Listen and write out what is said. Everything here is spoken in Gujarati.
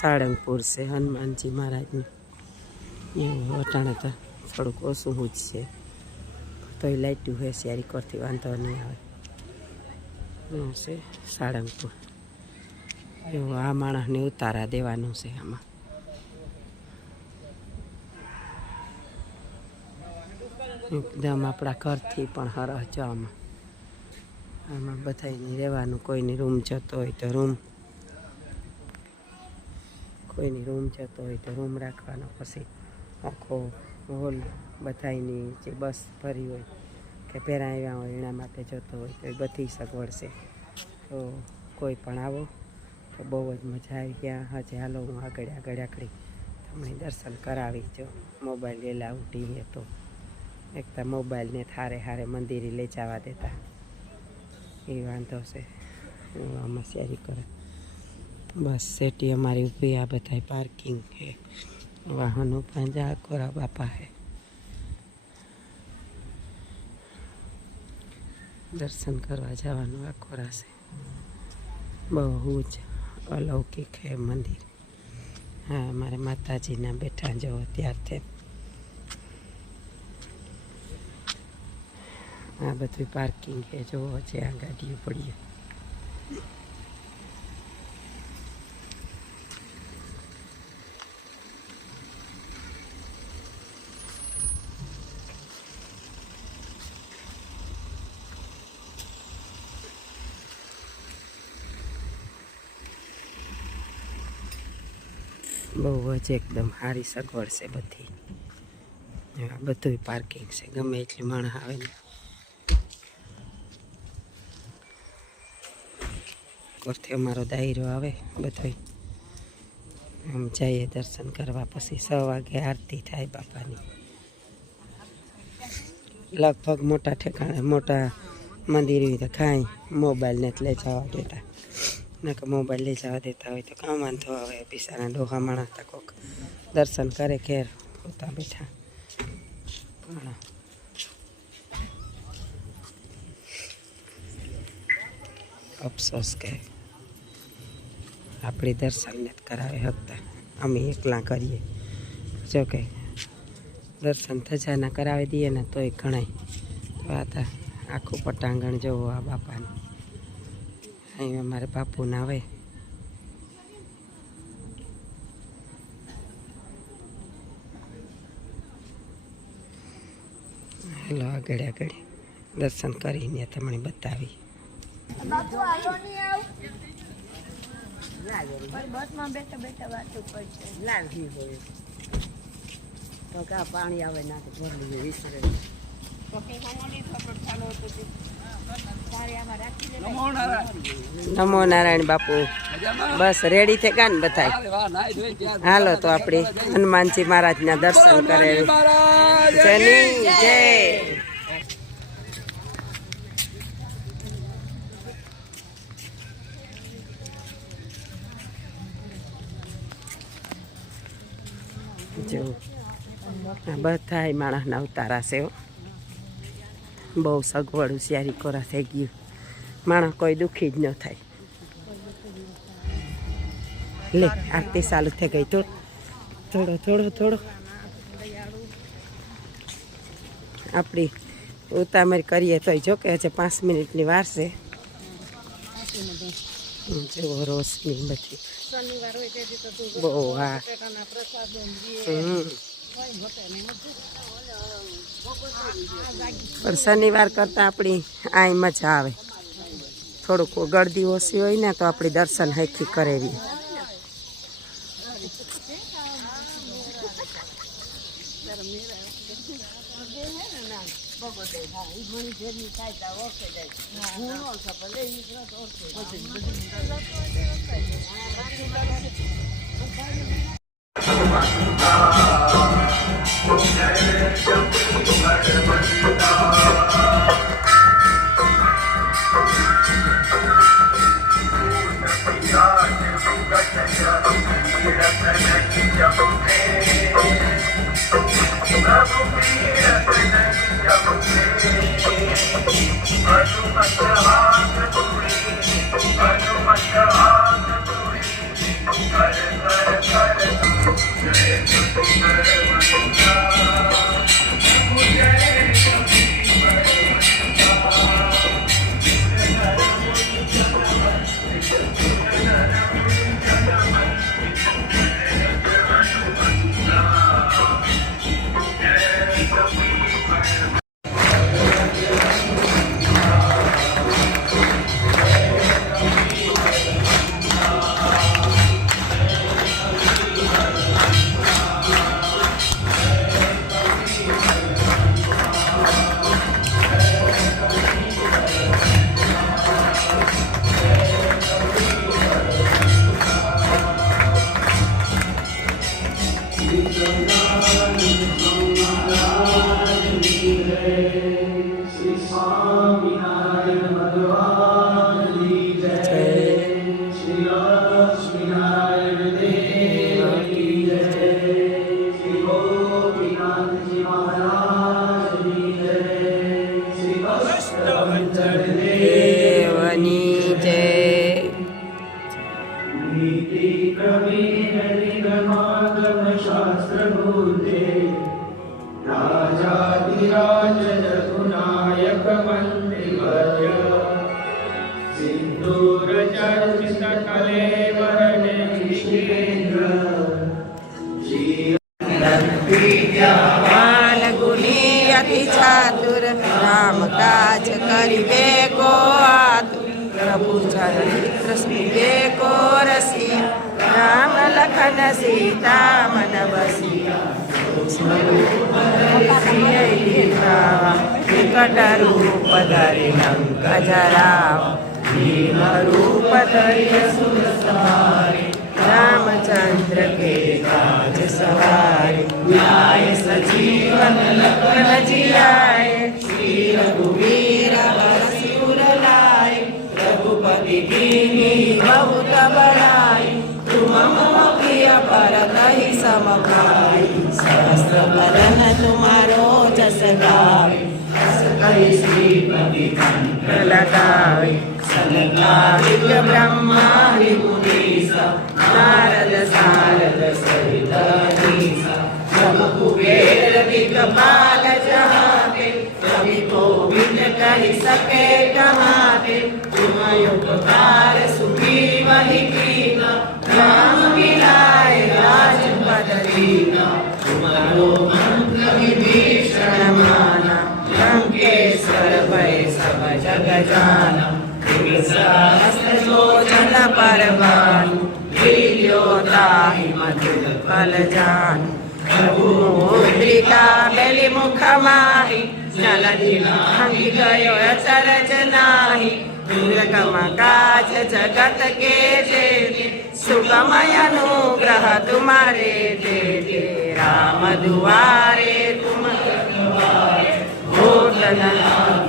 સાળંગપુર છે હનુમાનજી મહારાજનું. એવું અટાણે તો થોડુંક ઓછું જ છે, તોય લાઈટું હોય શિયારી કરતી વાંધો નહીં આવે. એવું છે સાળંગપુર. એવું આ માણસને ઉતારા દેવાનું છે આમાં. એકદમ આપણા ઘરથી પણ હરહ જો આમાં બધાને રહેવાનું. કોઈની રૂમ જતો હોય તો રૂમ, કોઈની રૂમ જતો હોય તો રૂમ રાખવાનો. પછી આખો હોલ બધાની જે બસ ભરી હોય કે પહેરાં આવ્યા હોય એના માટે જતો હોય તો એ બધી સગવડ છે. તો કોઈ પણ આવો તો બહુ જ મજા આવી. ગયા હજે હાલો હું આગળ તમને દર્શન કરાવી. જો મોબાઈલ એલા ઉઠી તો એકતા મોબાઈલને હારે મંદિરે લઈ જવા દેતા એ વાંધો છે. આમાં શેરી કરે બસ સેટી અમારી ઊભી. આ બધા પાર્કિંગ છે, વાહનો પાંજા કોરા બાપા છે. દર્શન કરવા જવાનું આ કોરા છે. બહુ જ અલૌકિક છે મંદિર. હા અમારે માતાજીના બેઠા જો ત્યારથી આ બધું પાર્કિંગ છે. જોવો છે આ ગાડીઓ પડીએ. બહુ જ એકદમ સારી સગવડ છે બધી. બધું પાર્કિંગ છે, ગમે એટલી માણસ આવે ને. કોરથી અમારો દાયરો આવે બધો આમ જઈએ દર્શન કરવા. પછી 6 વાગે આરતી થાય બાપાની. લગભગ મોટા ઠેકાણે મોટા મંદિર તો કાંઈ મોબાઈલને જ લઈ જવા દેતા. ના કે મોબાઈલ લઈ જવા દેતા હોય તો કામ વાંધો આવે. પીસાના ડોહા માણસ તા કોક દર્શન કરે ઘેર હોતા બેઠા. અફસોસ કે આપણી દર્શનને જ કરાવે શકતા, અમે એકલા કરીએ. જોકે દર્શન થજાના કરાવી દઈએ ને તોય ઘણાય. તો આ આખું પટાંગણ જોવો આ બાપાનું. અહીં અમારે બાપુને આવે. હેલો આગળ દર્શન કરીને તમને બતાવી. પાણી આવે ના નમો નારાયણ બાપુ. બસ રેડી થઈ ગયા ને બધા? હાલો તો આપણે હનુમાનજી મહારાજના દર્શન કરે. જની જય. જો બધા માણસના ઉતારા છે. બહુ સગવડ હોશિયારી કોરા થઈ ગયું. માણસ કોઈ દુઃખી જ ન થાય. લે આરતી ચાલુ થઈ ગઈ. થોડો આપણી ઉતામળ કરીએ તોય જો કે હજે 5 મિનિટની વાર છે. જેવો રોશની બધી બહુ. હા પણ શનિવાર કરતાં આપણી આય મજા આવે. થોડુંક ગળદી ઓછી હોય ને તો આપણી દર્શન હરખી કરેવી. Hare नीति प्रवीण निगमागम शास्त्र मूर्ते राजाधिराज रघुनायक मंत्रिवर्य सिंदूर चर्चित कलेवर निशितेन्द्र विद्यावान गुणी अति चातुर राम काज करिबे को आतुर प्रभु चरित्र सुनिबे को रसिया राम लखन सीता मन बसिया विकट रूप धरि लंक जराव भीम रूप धरि असुर संहारे रामचंद्र के काज सवारे न्याय सजीवन लखन जियाए श्री रघुवीर बरसिपुर लाए रघुपति कीन्ही बहुत बड़ाई तुम मम प्रिय भरत ही सम भाई सहस्र बदन तुम्हारो जस गावे कहि श्रीपति कंठ लगावे सनकादिक ब्रह्मादि मुनीसा नारद सारद सहित अहीसा सब कुबेर दिक्पाल जहाते कवि कोविद कहि सके कहाते तुम उपकार सुखी वही कीना राम मिलाए राजपद दीना तुम्हारो मंत्र विभीषण माना लंकेश्वर भय सब जग जाना सहस्त्र योजन परवान लील्योताहि मधुर फल जान प्रभु मुद्रिका बेली मुख माहि जलधि लांघि गयो अचरज नाहि दुर्गम काज जगत के जेते सुगम अनुग्रह तुम्हारे देते राम दुआरे तुम रखवारे होत न